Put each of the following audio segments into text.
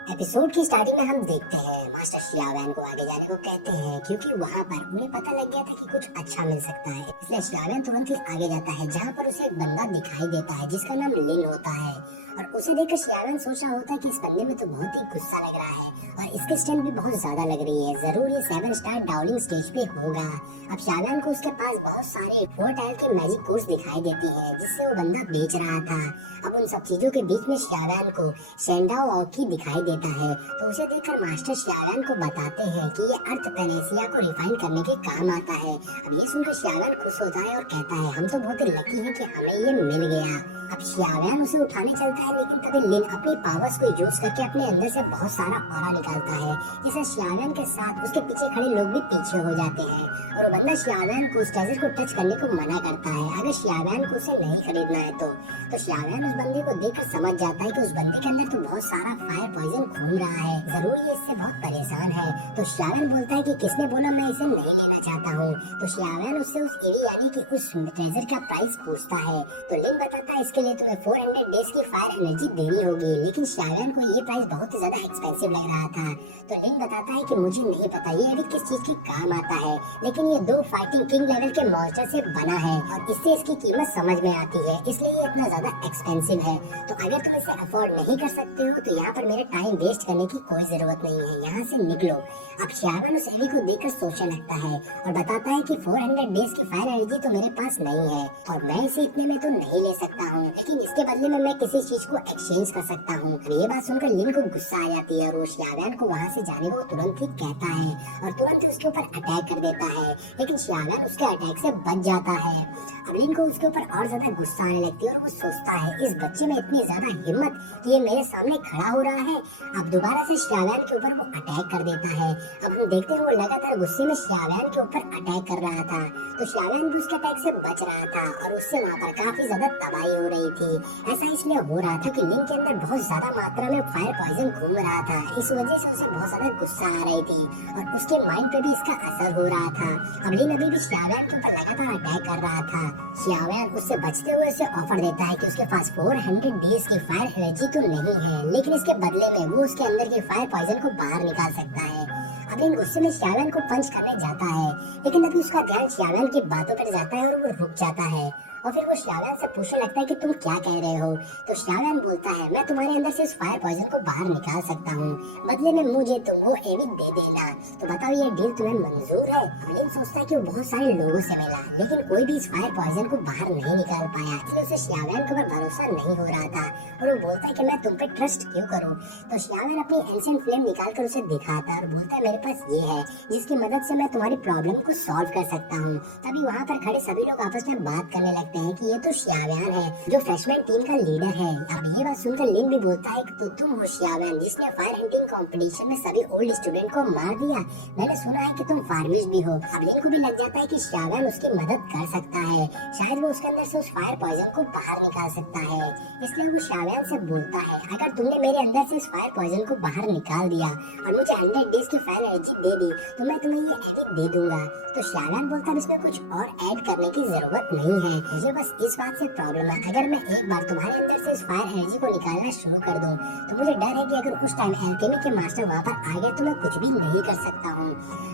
Episode की starting में हम देखते हैं मास्टर शियावैन को आगे जाने को कहते हैं क्योंकि वहाँ पर उन्हें पता लग गया था कि कुछ अच्छा मिल सकता है। इसलिए शियावैन तुरंत ही आगे जाता है जहाँ पर उसे एक बंदा दिखाई देता है जिसका नाम लिन होता है। और उसे देखकर शियावैन सोच रहा होता है कि इस बंदे में तो बहुत ही गुस्सा लग रहा है और इसकी स्ट्रेंथ भी बहुत ज्यादा लग रही है। जरूर ये 7 स्टार डाउलिंग स्टेज पे होगा। अब शियावैन को उसके पास बहुत सारे 4 टाइल के मैजिक कोर्स दिखाई देती है जिससे वो बंदा बेच रहा था। अब उन सब चीजों के बीच में शियावैन को सेंडाओ ओकी दिखाई देता है तो उसे देखकर मास्टर शियावैन को बताते हैं कि ये अर्थ पेनेसिया को रिफाइन करने के काम आता है। अब ये सुनकर शियावैन खुश होता है और कहता है हम तो बहुत ही लकी हैं कि हमें ये मिल गया। अब शियावैन उसे उठाने चलता है लेकिन तभी लिन अपनी पावर्स को यूज करके अपने अंदर से बहुत सारा ऑरा निकालता है जिससे शियावैन के साथ उसके पीछे खड़े लोग भी पीछे हो जाते हैं और वो बंदा शियावैन को उस ट्रेजर को टच करने को मना करता है अगर शियावैन को उसे नहीं खरीदना है तो शियावैन उस बंदे को देखकर समझ जाता है कि उस बंदे के अंदर तो बहुत सारा फायर पॉइजन घूम रहा है। जरूर ये इससे बहुत परेशान है। तो शियावैन बोलता है कि किसने बोला मैं इसे नहीं लेना चाहता हूँ। तो शियावैन उससे उस ईडी यानी कि उस ट्रेजर का प्राइस पूछता है तो लिन बताता है इसके लिए तुम्हें 400 डेज की फायर एनर्जी देनी होगी। लेकिन शियावैन को ये प्राइस बहुत ही ज्यादा एक्सपेंसिव लग रहा था। तो लिन बताता है कि मुझे नहीं पता ये एडी किस चीज के काम आता है लेकिन ये 2 फाइटिंग किंग लेवल के मॉन्स्टर से बना है और इससे इसकी कीमत समझ में आती है इसलिए ये इतना ज्यादा एक्सपेंसिव है। तो अगर तुम इसे अफोर्ड नहीं कर सकते हो तो यहाँ पर मेरे टाइम वेस्ट करने की कोई जरूरत नहीं है, यहाँ से निकलो। अब शियावैन उस एडी को देखकर सोचने लगता है और बताता है कि 400 डेज की फायर एनर्जी तो मेरे पास नहीं है और मैं इसे इतने में तो नहीं ले सकता हूँ लेकिन इसके बदले में मैं किसी चीज को एक्सचेंज कर सकता हूँ। ये बात सुनकर लिन को गुस्सा आ जाती है और वो शियावैन को वहाँ से जाने को तुरंत ही कहता है और तुरंत उसके ऊपर अटैक कर देता है लेकिन शियावैन उसके अटैक से बच जाता है। अब लिन को उसके ऊपर और ज्यादा गुस्सा आने लगती है और वो सोचता है इस बच्चे में इतनी ज्यादा हिम्मत कि ये मेरे सामने खड़ा हो रहा है। अब दोबारा से शियावैन के ऊपर वो अटैक कर देता है। अब हम देखते हैं वो लगातार गुस्से में शियावैन के ऊपर अटैक कर रहा था तो शियावैन भी उसके अटैक से बच रहा था और उससे वहाँ पर काफी ज्यादा तबाही हो रही थी। ऐसा इसलिए हो रहा था कि लिन के अंदर बहुत ज्यादा मात्रा में फायर पॉइजन घूम रहा था, इस वजह से उसे बहुत ज्यादा गुस्सा आ रही थी और उसके माइंड पे भी इसका असर हो रहा था। अब लिन अभी भी शियावैन के ऊपर लगातार अटैक कर रहा था। शियावैन उससे बचते हुए उसे ऑफर देता है कि उसके पास 400 डेज की फायर एनर्जी तो नहीं है लेकिन इसके बदले में वो उसके अंदर के फायर पॉइजन को बाहर निकाल सकता है। अब इन गुस्से में शियावैन को पंच करने जाता है लेकिन अभी उसका ध्यान शियावैन की बातों पर जाता है और वो रुक जाता है और फिर वो शियावैन से पूछने लगता है कि तुम क्या कह रहे हो। तो शियावैन बोलता है मैं तुम्हारे अंदर से इस फायर पॉइजन को बाहर निकाल सकता हूँ, बदले में मुझे तुम वो एवी दे देना। तो बताओ ये डील तुम्हें मंजूर है। लिन सोचता है कि वो बहुत सारे लोगों से मिला लेकिन कोई भी इस फायर पॉइजन को बाहर नहीं निकाल पाया इसलिए उसे शियावैन के ऊपर भरोसा नहीं हो रहा था और वो बोलता है कि मैं तुम पे ट्रस्ट क्यों करूँ। तो शियावैन अपनी एंशिएंट फ्लेम निकाल कर उसे दिखाता है और बोलता है मेरे पास ये है जिसकी मदद से मैं तुम्हारी प्रॉब्लम को सॉल्व कर सकता हूँ। तभी वहाँ पर खड़े सभी लोग आपस में बात करने लगते हैं कि ये तो शियावैन है जो फ्रेशमैन टीम का लीडर है। अब ये बात सुनकर लिन भी बोलता है कि तो तुम हो शियावैन जिसने फायर हंटिंग कंपटीशन में सभी ओल्ड स्टूडेंट को मार दिया, मैंने सुना है कि तुम फार्मिस्ट भी हो। अब लिन को भी लग जाता है कि शियावैन उसकी मदद कर सकता है, शायद वो उसके अंदर से उस फायर पॉइजन को बाहर निकाल सकता है। इसलिए वो शियावैन से बोलता है अगर तुमने मेरे अंदर से इस फायर पॉइजन को बाहर निकाल दिया और मुझे 100 डेज की फायर एनर्जी दे दी तो मैं तुम्हें ये एडिट दे दूंगा। तो शियावैन बोलता है इसमें कुछ और ऐड करने की जरूरत नहीं है, मुझे बस इस बात से प्रॉब्लम है अगर मैं एक बार तुम्हारे अंदर से इस फायर एनर्जी को निकालना शुरू कर दूं तो मुझे डर है कि अगर उस टाइम एल्केमी के मास्टर वहाँ पर आ गए तो मैं कुछ भी नहीं कर सकता हूँ।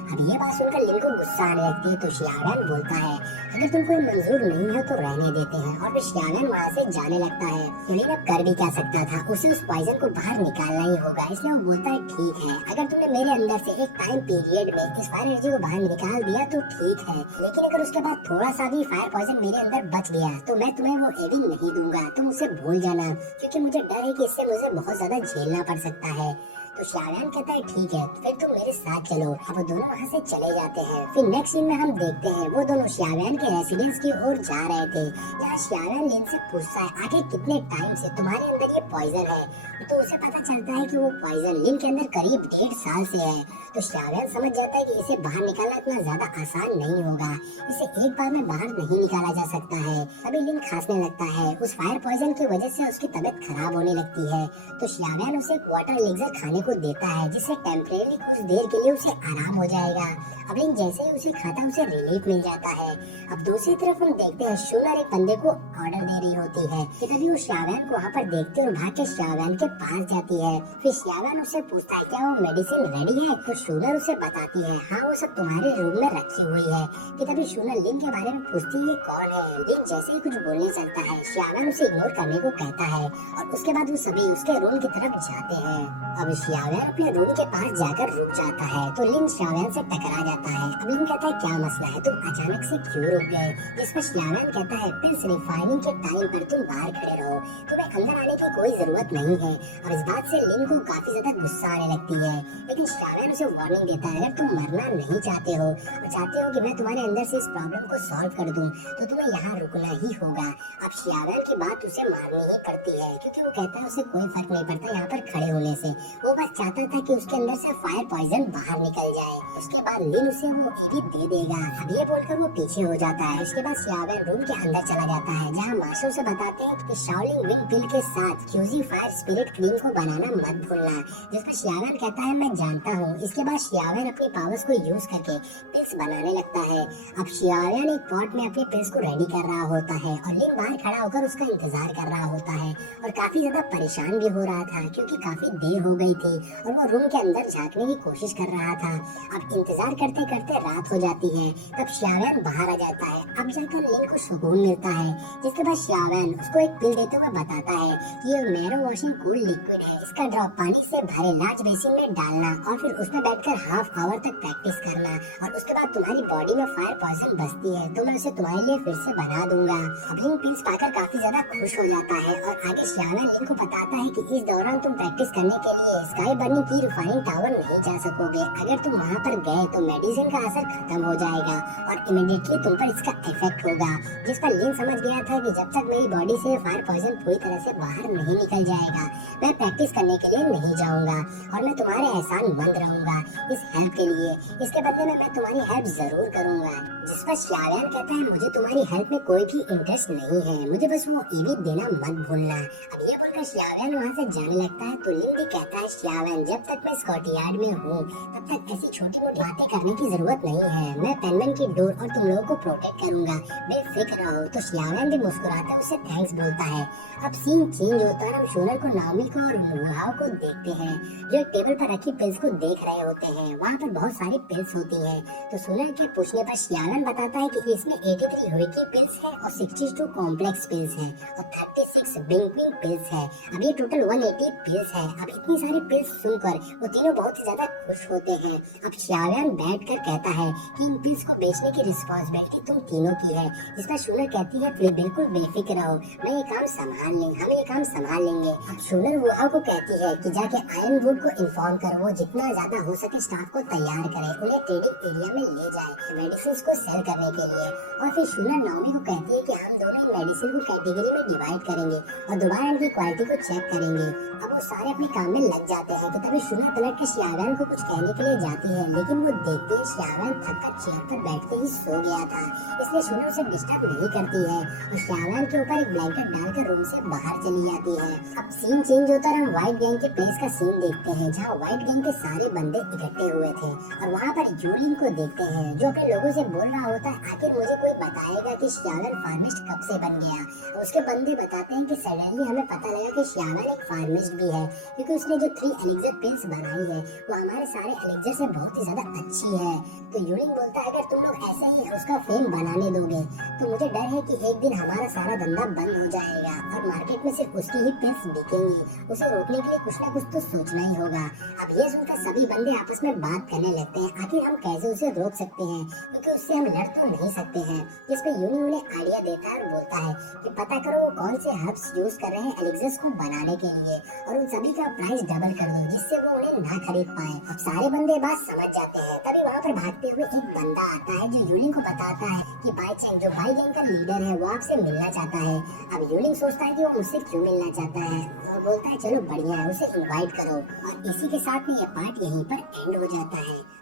अब ये बात सुनकर लिन को गुस्सा आने लगती है तो शियावैन बोलता है अगर तुमको मंजूर नहीं है तो रहने देते हैं और फिर शियावैन वहाँ से जाने लगता है। लिन अब कर भी क्या सकता था, उसे उस पॉइजन को बाहर निकालना ही होगा इसलिए वो बोलता है ठीक है अगर तुमने मेरे अंदर से एक टाइम पीरियड में इस फायर एनर्जी को बाहर निकाल दिया तो ठीक है लेकिन अगर उसके बाद थोड़ा सा भी फायर पॉइजन मेरे अंदर बच गया तो मैं तुम्हें वो एडी नहीं दूंगा, तुम उसे भूल जाना क्योंकि मुझे डर है कि इससे मुझे बहुत ज्यादा झेलना पड़ सकता है। तो शियावैन कहता है ठीक है फिर तुम मेरे साथ चलो। अब वो दोनों वहाँ से चले जाते हैं। फिर नेक्स्ट सीन में हम देखते हैं वो दोनों शियावैन के रेसिडेंस की ओर जा रहे थे जहाँ शियावैन लिन से पूछता है आखिर कितने टाइम से तुम्हारे अंदर ये पॉइजन है। तो उसे पता चलता है कि वो पॉइजन लिन के अंदर करीब 1.5 साल से है। तो शियावैन समझ जाता है कि इसे बाहर निकालना इतना ज्यादा आसान नहीं होगा, इसे एक बार में बाहर नहीं निकाला जा सकता है। अभी लिन खांसने लगता है, उस फायर पॉइजन की वजह से उसकी तबीयत खराब होने लगती है। तो शियावैन उसे एक वाटर एलिक्सर खाने को देता है जिससे टेम्परेरी कुछ देर के लिए उसे आराम हो जाएगा। अब लेकिन जैसे ही उसे खाता है उसे रिलीफ मिल जाता है। अब दूसरी तरफ हम देखते हैं शूनर एक बंदे को ऑर्डर दे रही होती है कि तभी वो श्याव्यान को वहाँ पर देखते और भाग के श्याव्यान के पास जाती है। फिर श्याव्यान उससे पूछता है क्या वो मेडिसिन रेडी है, तो शूनर उसे बताती है हाँ वो सब तुम्हारे रूम में रखी हुई है। कि तभी शूनर लिंक के बारे में पूछती है कौन है। लिंक जैसे ही कुछ बोलने चलता है श्याव्यान उसे इग्नोर करने को कहता है और उसके बाद वो सभी उसके रूम की तरफ जाते हैं। अब श्याव्यान अपने रूम के पास जाकर रुक जाता है तो लिंक श्याव्यान से टकरा जाता है। अब लिंक कहता है क्या मसला है, तुम अचानक से क्यों रुक गए। जिस पर श्याव्यान कहता है पिल्स रिफाइनिंग के टाइम पर तुम बाहर खड़े रहो, तुम्हें अंदर आने की कोई जरूरत नहीं है। और इस बात से लिंक को काफी ज्यादा गुस्सा आने लगती है, लेकिन श्याव्यान उसे वार्निंग देता है अगर तुम मरना नहीं चाहते हो और चाहते हो कि मैं तुम्हारे अंदर से इस प्रॉब्लम को सॉल्व कर दूं तो तुम्हें यहाँ रुकना ही होगा। अब श्याव्यान की बात उसे माननी ही पड़ती है क्योंकि वो कहता है उसे कोई फर्क नहीं पड़ता यहाँ पर खड़े होने से, वो बस चाहता था कि उसके अंदर से फायर पॉइजन बाहर निकल जाए। उसके बाद लिन उसे वो ईडी दे देगा। अब ये बोलकर वो पीछे हो जाता है। उसके बाद श्याव्यान रूम के अंदर चला जाता है जहाँ मास्टर उसे बताते हैं कि शाओलिंग विंग पिल के साथ क्यूजी फायर स्पिरिट क्रीम को बनाना मत भूलना, जिस पर श्याव्यान कहता है मैं जानता हूँ। इसके बाद श्याव्यान अपनी पावर्स को यूज करके पिल्स बनाने लगता है। अब श्याव्यान एक पॉट में अपनी पिल्स को रेडी कर रहा होता है और लिन बाहर खड़ा होकर उसका इंतजार कर रहा होता है और काफी ज्यादा परेशान भी हो रहा था क्योंकि काफी देर हो गई थी और वो रूम के अंदर झांकने की कोशिश कर रहा था। अब इंतजार करते करते रात हो जाती है। तब श्याव्यान बाहर आ जाता है। अब जाकर लिन को सुकून मिलता है, जिसके बाद श्याव्यान उसको एक पिल देते हुए बताता है कि ये मैरो वॉशिंग कूल लिक्विड है, इसका ड्रॉप पानी से भरे लार्ज बेसिन में डालना और फिर उसमें बैठकर हाफ आवर तक प्रैक्टिस करना और उसके बाद तुम्हारी बॉडी में फायर पॉइजन बसती है तो मैं उसे तुम्हारे लिए फिर से बना दूंगा। अब लिन पिल्स पाकर काफी ज्यादा खुश हो जाता है और आगे श्याव्यान लिन को बताता है कि इस दौरान तुम प्रैक्टिस करने के लिए स्काई बर्निंग की रिफाइनिंग टावर नहीं जा सकोगे। अगर तुम वहाँ पर गए तो मेडिसिन का असर खत्म हो जाएगा और इमीडिएटली तुम पर इसका इफेक्ट होगा। जिस पर लिन समझ गया था कि जब तक मेरी बॉडी से फायर पॉइजन पूरी तरह से बाहर नहीं निकल जाएगा मैं प्रैक्टिस करने के लिए नहीं जाऊंगा और मैं तुम्हारे एहसान मंद रहूंगा इस हेल्प के लिए। इसके बदले में मैं तुम्हारी हेल्प जरूर करूंगा। जिस पर श्याव्यान कहता है मुझे तुम्हारी हेल्प में कोई भी इंटरेस्ट नहीं है, मुझे बस वो ईवी देना मत भूलना। अब ये बोलकर श्याव्यान वहाँ से जाने लगता है तो लिन भी कहता है श्याव्यान जब तक मैं स्कॉटलैंड में हूँ तब तक ऐसी छोटी मोटी बातें करने की जरूरत नहीं है, मैं पेनमैन की डोर और तुम लोगों को प्रोटेक्ट करूंगा, बेफिक्र रहो। तो श्याव्यान भी मुस्कुराता उसे थैंक्स बोलता है। अब सीन चेंज होता है, हम शूनर को नाओमी को और लुहाओ को देखते हैं जो एक टेबल पर रखी पिल्स को देख रहे होते हैं। वहाँ पर बहुत सारी पिल्स होती हैं तो शूनर के पूछने पर श्याव्यान बताता है कि इसमें 83 हुई की पिल्स है और 62 कॉम्प्लेक्स पिल्स है और 36 बिंकिंग पिल्स है। अब ये टोटल 180 पिल्स है। अब इतनी सारी पिल्स सुनकर वो तीनों बहुत ही ज्यादा खुश होते हैं। अब श्याव्यान बैठकर कहता है कि इन पिल्स को बेचने की रिस्पॉन्सिबिलिटी तुम तीनों की है। जिसका शूनर कहती है बिल्कुल बेफिक्र रहो, मैं ये काम संभाल लेंगे, हम ये काम संभाल लेंगे। अब शूनर वुआओ को कहती है कि जाके आयरनवुड को इन्फॉर्म करो वो जितना ज्यादा हो सके स्टाफ को तैयार करे, उन्हें ट्रेडिंग एरिया में ले जाए मेडिसिन को सेल करने के लिए। और फिर शूनर नाओमी को कहती है कि हम दोनों मेडिसिन को कैटेगरी में डिवाइड करेंगे और दोबारा इनकी क्वालिटी को चेक करेंगे। अब वो सारे अपने काम में लग जाते हैं कि तभी शूनर पलट के श्याव्यान को कुछ कहने के लिए जाती है, लेकिन वो देखती है श्याव्यान थक कर चेयर पर बैठ के ही सो गया था, इसलिए शूनर उसे डिस्टर्ब नहीं करती है और श्याव्यान के ऊपर एक ब्लैंकेट डालकर रूम से बाहर चली जाती है। अब सीन चेंज होता है, हम व्हाइट गैंग के प्लेस का सीन देखते हैं जहाँ व्हाइट गैंग के सारे बंदे इकट्ठे हुए थे और वहाँ पर यूलिन को देखते हैं जो अपने लोगों से बोल रहा होता है आखिर मुझे कोई बताएगा कि श्याव्यान फार्मिस्ट कब से बन गया। उसके बंदे बताते हैं कि सडनली हमें पता लगा कि श्याव्यान एक फार्मिस्ट भी है क्योंकि उसने जो 3 एलिक्सर पिल्स बनाई है वो हमारे सारे एलिक्सर से बहुत ही ज्यादा अच्छी है। तो यूलिन बोलता है अगर तुम लोग ऐसे ही उसका फेम बनाने दोगे तो मुझे डर है कि एक दिन हमारा सारा धंधा बंद हो जाएगा और मार्केट में सिर्फ उसकी ही पिल्स बिकेंगी। उसे रोकने के लिए कुछ ना कुछ तो सोचना ही होगा। अब ये सुनकर सभी बंदे आपस में बात करने लगते हैं आखिर हम कैसे उसे रोक सकते हैं क्योंकि उससे हम लड़ तो नहीं सकते हैं। जिस पे यूलिन उन्हें आइडिया देता है और बोलता है कि पता करो वो कौन से हर्ब्स यूज कर रहे हैं एलिक्सर्स को बनाने के लिए और उन सभी का प्राइस डबल कर दो जिससे वो उन्हें ना खरीद पाए। अब सारे बंदे बात समझ जाते हैं। तभी वहाँ पर भागते हुए एक बंदा आता है जो यूलिन को बताता है कि बाई चैंग जो बाई गैंग का लीडर है वो आपसे मिलना चाहता है। अब यूलिन सोचता है कि वो मुझसे क्यों मिलना चाहता है और बोलता है चलो बढ़िया है उसे इनवाइट करो और इसी के साथ में ये पार्ट यहीं पर एंड हो जाता है।